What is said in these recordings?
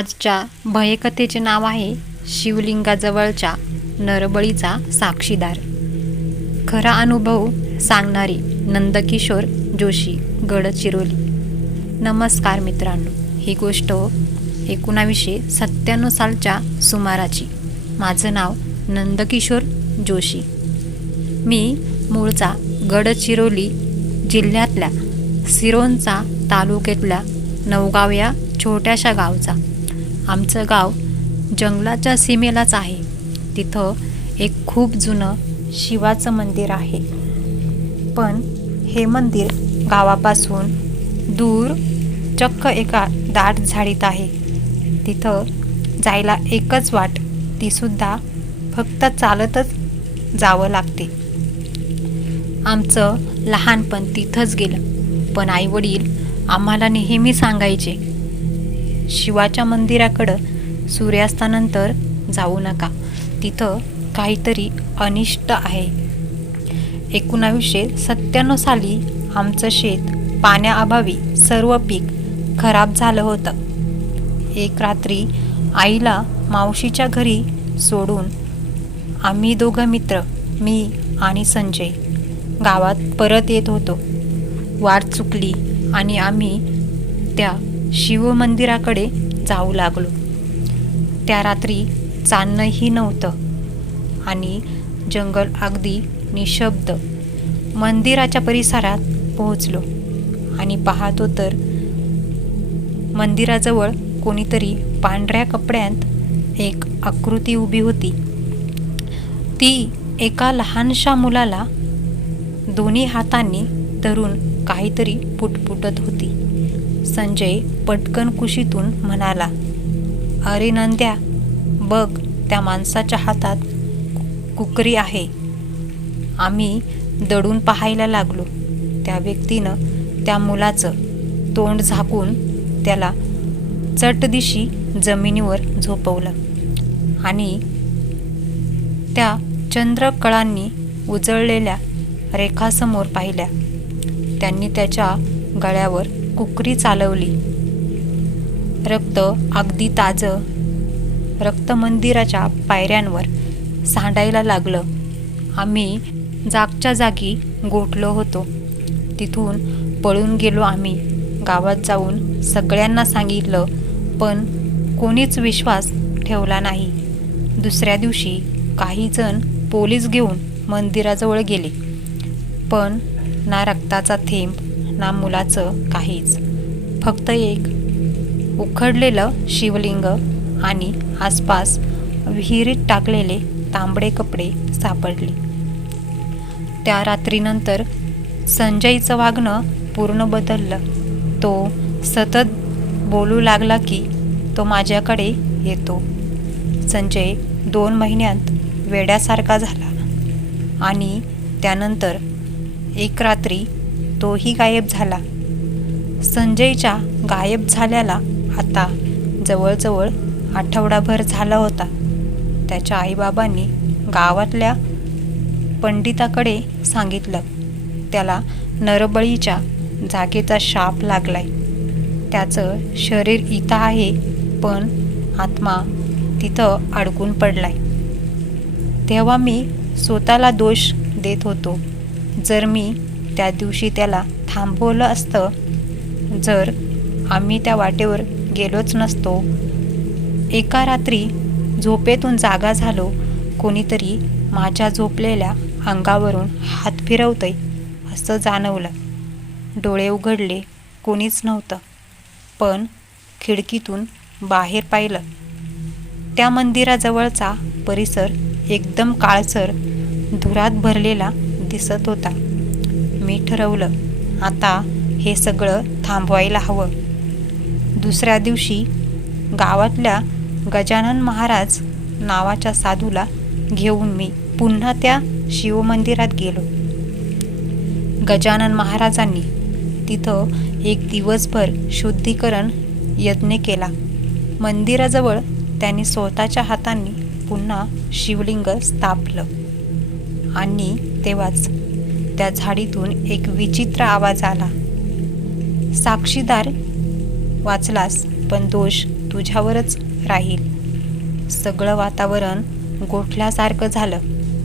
आजच्या भयकथेचे नाव आहे शिवलिंगाजवळच्या नरबळीचा साक्षीदार. खरा अनुभव सांगणारी नंदकिशोर जोशी गडचिरोली. नमस्कार मित्रांनो ही गोष्ट एकोणावीसशे सत्त्याण्णव सालच्या सुमाराची. माझं नाव नंदकिशोर जोशी. मी मूळचा गडचिरोली जिल्ह्यातल्या सिरोंचा तालुक्यातल्या नवगाव या छोट्याशा गावचा. आमचं गाव जंगलाच्या सीमेलाच आहे. तिथं एक खूप जुनं शिवाचं मंदिर आहे. पण हे मंदिर गावापासून दूर चक्क एका दाट झाडीत आहे. तिथं जायला एकच वाट तीसुद्धा फक्त चालतच जावं लागते. आमचं लहानपण तिथंच गेलं. पण आईवडील आम्हाला नेहमी सांगायचे शिवाच्या मंदिराकडं सूर्यास्तानंतर जाऊ नका. तिथं काहीतरी अनिष्ट आहे. एकोणावीसशे सत्त्याण्णव साली आमचं शेत पाण्याअभावी सर्व पीक खराब झालं होतं. एक रात्री आईला मावशीच्या घरी सोडून आम्ही दोघं मित्र मी आणि संजय गावात परत येत होतो. वाट चुकली आणि आम्ही त्या शिवमंदिराकडे जाऊ लागलो. त्या रात्री चालणंही नव्हतं आणि जंगल अगदी निशब्द मंदिराच्या परिसरात पोहोचलो आणि पाहतो तर मंदिराजवळ कोणीतरी पांढऱ्या कपड्यात एक आकृती उभी होती. ती एका लहानशा मुलाला दोन्ही हातांनी धरून काहीतरी पुटपुटत होती. संजय पटकन कुशीतून म्हणाला अरे नंद्या बघ त्या माणसाच्या हातात कुकरी आहे. आम्ही दडून पाहायला लागलो. त्या व्यक्तीनं त्या मुलाचं तोंड झाकून त्याला चटदिशी जमिनीवर झोपवलं आणि त्या चंद्रकळांनी उजळलेल्या रेखासमोर पाहिल्या. त्यांनी त्याच्या गळ्यावर कुकरी चालवली. रक्त अगदी ताजं रक्त मंदिराच्या पायऱ्यांवर सांडायला लागलं. आम्ही जागच्या जागी गोठलो होतो. तिथून पळून गेलो आम्ही. गावात जाऊन सगळ्यांना सांगितलं पण कोणीच विश्वास ठेवला नाही. दुसऱ्या दिवशी काही जण पोलीस घेऊन मंदिराजवळ गेले. पण ना रक्ताचा थेंब ना मुलाचं काहीच. फक्त एक. उखडलेलं शिवलिंग आणि आसपास विहिरीत टाकलेले तांबडे कपडे सापडले. त्या रात्रीनंतर संजयचं वागणं पूर्ण बदललं. तो सतत बोलू लागला की तो माझ्याकडे येतो. संजय दोन महिन्यात वेड्यासारखा झाला आणि त्यानंतर एक रात्री तोही गायब झाला. संजयच्या गायब झाल्याला आता जवळजवळ आठवडाभर झाला होता. त्याच्या आईबाबांनी गावातल्या पंडिताकडे सांगितलं. त्याला नरबळीच्या जागेचा शाप लागलाय. त्याचं शरीर इथं आहे पण आत्मा तिथं अडकून पडलाय. तेव्हा मी स्वतःला दोष देत होतो. जर मी त्या दिवशी त्याला थांबवलं असतं. जर आम्ही त्या वाटेवर गेलोच नसतो. एका रात्री झोपेतून जागा झालो कोणीतरी माझ्या झोपलेल्या अंगावरून हात फिरवतंय असं जाणवलं. डोळे उघडले कोणीच नव्हतं. पण खिडकीतून बाहेर पाहिलं. त्या मंदिराजवळचा परिसर एकदम काळसर धुरात भरलेला दिसत होता. मी ठरवलं आता हे सगळं थांबवायला हवं. दुसऱ्या दिवशी गावातल्या गजानन महाराज नावाच्या साधूला घेऊन मी पुन्हा त्या शिवमंदिरात गेलो. गजानन महाराजांनी तिथं एक दिवसभर शुद्धीकरण यज्ञ केला. मंदिराजवळ त्यांनी स्वतःच्या हातांनी पुन्हा शिवलिंग स्थापलं. आणि तेव्हाच त्या झाडीतून एक विचित्र आवाज आला. साक्षीदार वाचलास पण दोष तुझ्यावरच राहील. सगळं वातावरण गोठल्यासारखं झालं.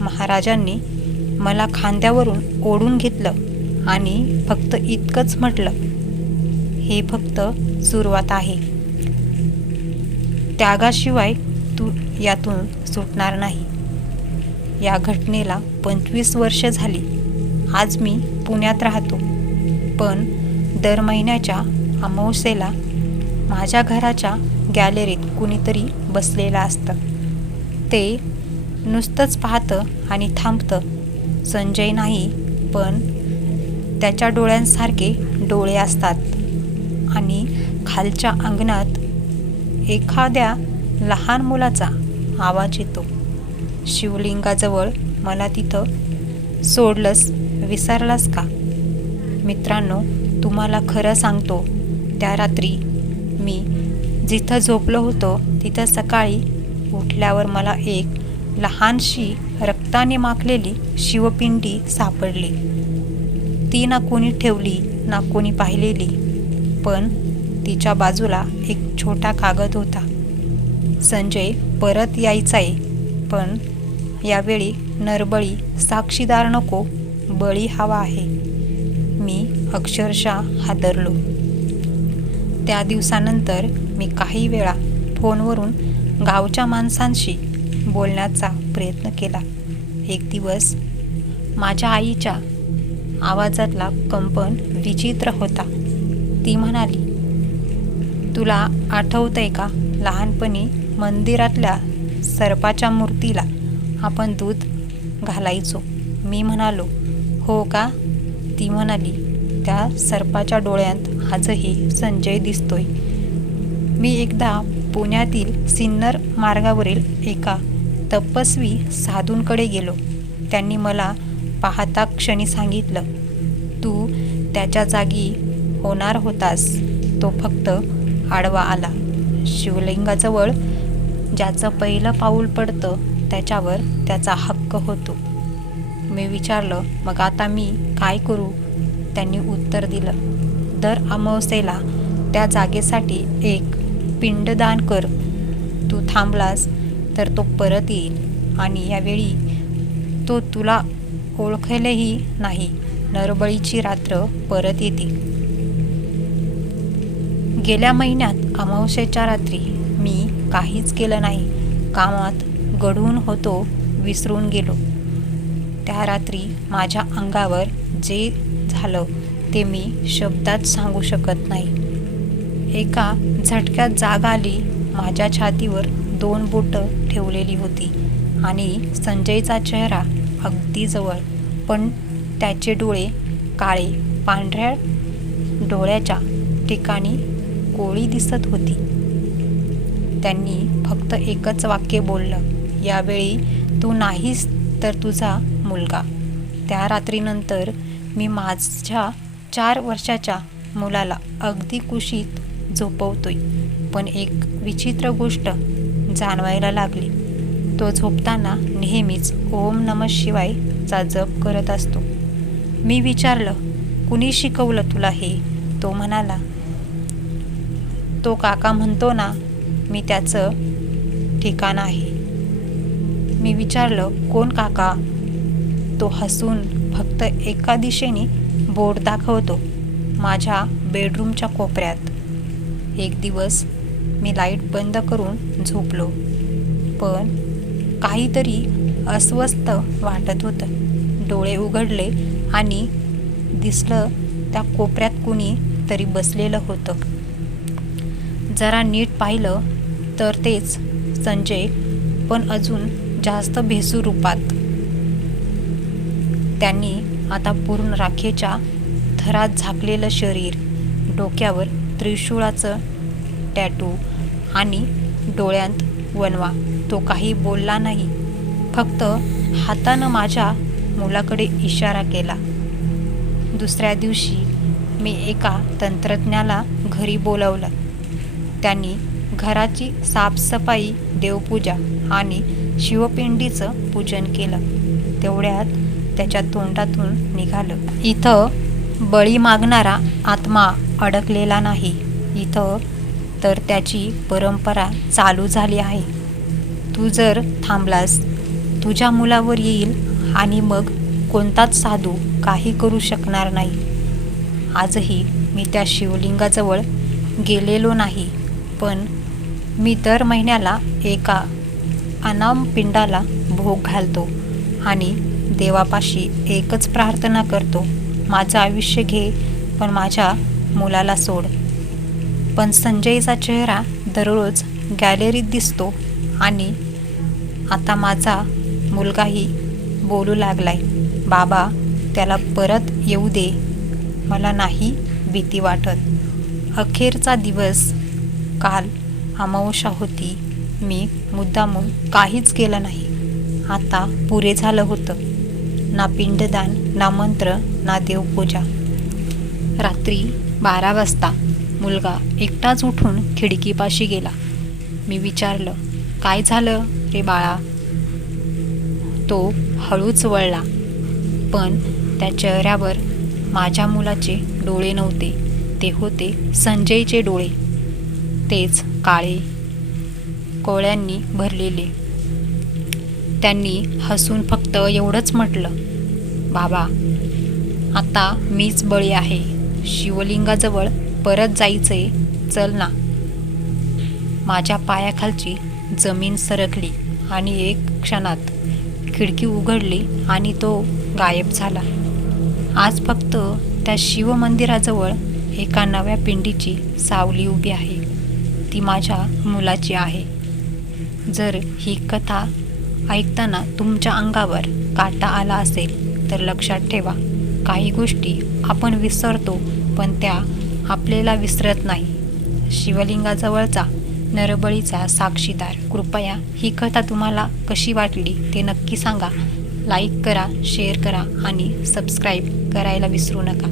महाराजांनी मला खांद्यावरून ओढून घेतलं आणि फक्त इतकंच म्हटलं हे फक्त सुरुवात आहे. त्यागाशिवाय तू यातून सुटणार नाही. या घटनेला पंचवीस वर्ष झाली. आज मी पुण्यात राहतो. पण दर महिन्याच्या अमावस्येला माझ्या घराच्या गॅलरीत कुणीतरी बसलेलं असतं. ते नुसतंच पाहतं आणि थांबतं. संजय नाही पण त्याच्या डोळ्यांसारखे डोळे असतात. आणि खालच्या अंगणात एखाद्या लहान मुलाचा आवाज येतो. शिवलिंगाजवळ मला तिथं सोडलंस विसरलास का? मित्रांनो तुम्हाला खरं सांगतो त्या रात्री मी जिथं झोपलो होतो तिथं सकाळी उठल्यावर मला एक लहानशी रक्ताने माखलेली शिवपिंडी सापडली. ती ना कोणी ठेवली ना कोणी पाहिलेली पण तिच्या बाजूला एक छोटा कागद होता. संजय परत यायचा आहे पण यावेळी नरबळी साक्षीदार नको बळी हवा आहे. मी अक्षरशः हादरलो. त्या दिवसानंतर मी काही वेळा फोनवरून गावच्या माणसांशी बोलण्याचा प्रयत्न केला. एक दिवस माझ्या आईच्या आवाजातला कंपन विचित्र होता. ती म्हणाली तुला आठवतंय का लहानपणी मंदिरातल्या सर्पाच्या मूर्तीला आपण दूध घालायचो. मी म्हणालो हो का? ती म्हणाली त्या सर्पाच्या डोळ्यात आजही संजय दिसतोय. मी एकदा पुण्यातील सिन्नर मार्गावरील एका तपस्वी साधूंकडे गेलो. त्यांनी मला पाहता क्षणी सांगितलं तू त्याच्या जागी होणार होतास. तो फक्त आडवा आला. शिवलिंगाजवळ ज्याचं पहिलं पाऊल पडतं त्याच्यावर त्याचा हक्क होतो. मी विचारलं मग आता मी काय करू? त्यांनी उत्तर दिलं दर अमावस्येला त्या जागेसाठी एक पिंडदान कर. तू थांबलास तर तो परत येईल आणि यावेळी तो तुला ओळखलेही नाही. नरबळीची रात्र परत येते. गेल्या महिन्यात अमावस्येच्या रात्री मी काहीच केलं नाही. कामात गढून होतो विसरून गेलो. त्या रात्री माझ्या अंगावर जे झालं ते मी शब्दात सांगू शकत नाही. एका झटक्यात जाग आली माझ्या छातीवर दोन बोटं ठेवलेली होती आणि संजयचा चेहरा अगदी जवळ पण त्याचे डोळे काळे पांढऱ्या डोळ्याच्या ठिकाणी कोळी दिसत होती. त्यांनी फक्त एकच वाक्य बोललं यावेळी तू नाहीस तर तुझा मुलगा. त्या रात्रीनंतर मी माझ्या चार वर्षाच्या मुलाला अगदी कुशीत झोपवतोय. पण एक विचित्र गोष्ट जाणवायला लागली. तो झोपताना नेहमीच ओम नम शिवायचा जप करत असतो. मी विचारलं कुणी शिकवलं तुला हे? तो म्हणाला तो काका म्हणतो ना मी त्याचं ठिकाण आहे. मी विचारलं कोण काका? तो हसून फक्त एका दिशेने बोट दाखवतो माझ्या बेडरूमच्या कोपऱ्यात. एक दिवस मी लाइट बंद करून झोपलो पण काहीतरी अस्वस्थ वाटत होतं. डोळे उघडले आणि दिसलं त्या कोपऱ्यात कुणी तरी बसलेलं होतं. जरा नीट पाहिलं तर तेच संजय पण अजून जास्त भेसू रूपात. त्यांनी आता पूर्ण राखेच्या थरात झाकलेलं शरीर डोक्यावर त्रिशूळाचं टॅटू आणि डोळ्यांत वनवा तो काही बोलला नाही. फक्त हातानं माझ्या मुलाकडे इशारा केला. दुसऱ्या दिवशी मी एका तंत्रज्ञाला घरी बोलवलं. त्यांनी घराची साफसफाई देवपूजा आणि शिवपिंडीचं पूजन केलं. तेवढ्यात त्याच्या तोंडातून निघालं. इथं बळी मागणारा आत्मा अडकलेला नाही. इथं तर त्याची परंपरा चालू झाली आहे. तू जर थांबलास तुझ्या मुलावर येईल आणि मग कोणताच साधू काही करू शकणार नाही. आजही मी त्या शिवलिंगाजवळ गेलेलो नाही पण मी दर महिन्याला एका अनाम पिंडाला भोग घालतो आणि देवापाशी एकच प्रार्थना करतो माझं आयुष्य घे पण माझ्या मुलाला सोड. पण संजयचा चेहरा दररोज गॅलरीत दिसतो आणि आता माझा मुलगाही बोलू लागलाय. बाबा त्याला परत येऊ दे. मला नाही भीती वाटत. अखेरचा दिवस काल अमावस्या होती. मी मुद्दामून काहीच केलं नाही. आता पुरे झालं होतं. ना पिंडदान ना मंत्र ना देवपूजा. रात्री बारा वाजता मुलगा एकटाच उठून खिडकीपाशी गेला. मी विचारलं काय झालं रे बाळा? तो हळूच वळला. पण त्या चेहऱ्यावर माझ्या मुलाचे डोळे नव्हते. ते होते संजयचे डोळे. तेच काळे कोळ्यांनी भरलेले. त्यांनी हसून फक्त एवढंच म्हटलं बाबा आता मीच बळी आहे. शिवलिंगाजवळ परत जायचंय चल ना. माझ्या पायाखालची जमीन सरकली आणि एक क्षणात खिडकी उघडली आणि तो गायब झाला. आज फक्त त्या शिवमंदिराजवळ एका नव्या पिंडीची सावली उभी आहे. ती माझ्या मुलाची आहे. जर ही कथा ऐकताना तुमच्या अंगावर काटा आला असेल तर लक्षात ठेवा काही गोष्टी आपण विसरतो पण त्या आपल्याला विसरत नाही. शिवलिंगाजवळचा नरबळीचा साक्षीदार कृपया ही कथा तुम्हाला कशी वाटली ते नक्की सांगा. लाईक करा शेअर करा आणि सबस्क्राईब करायला विसरू नका.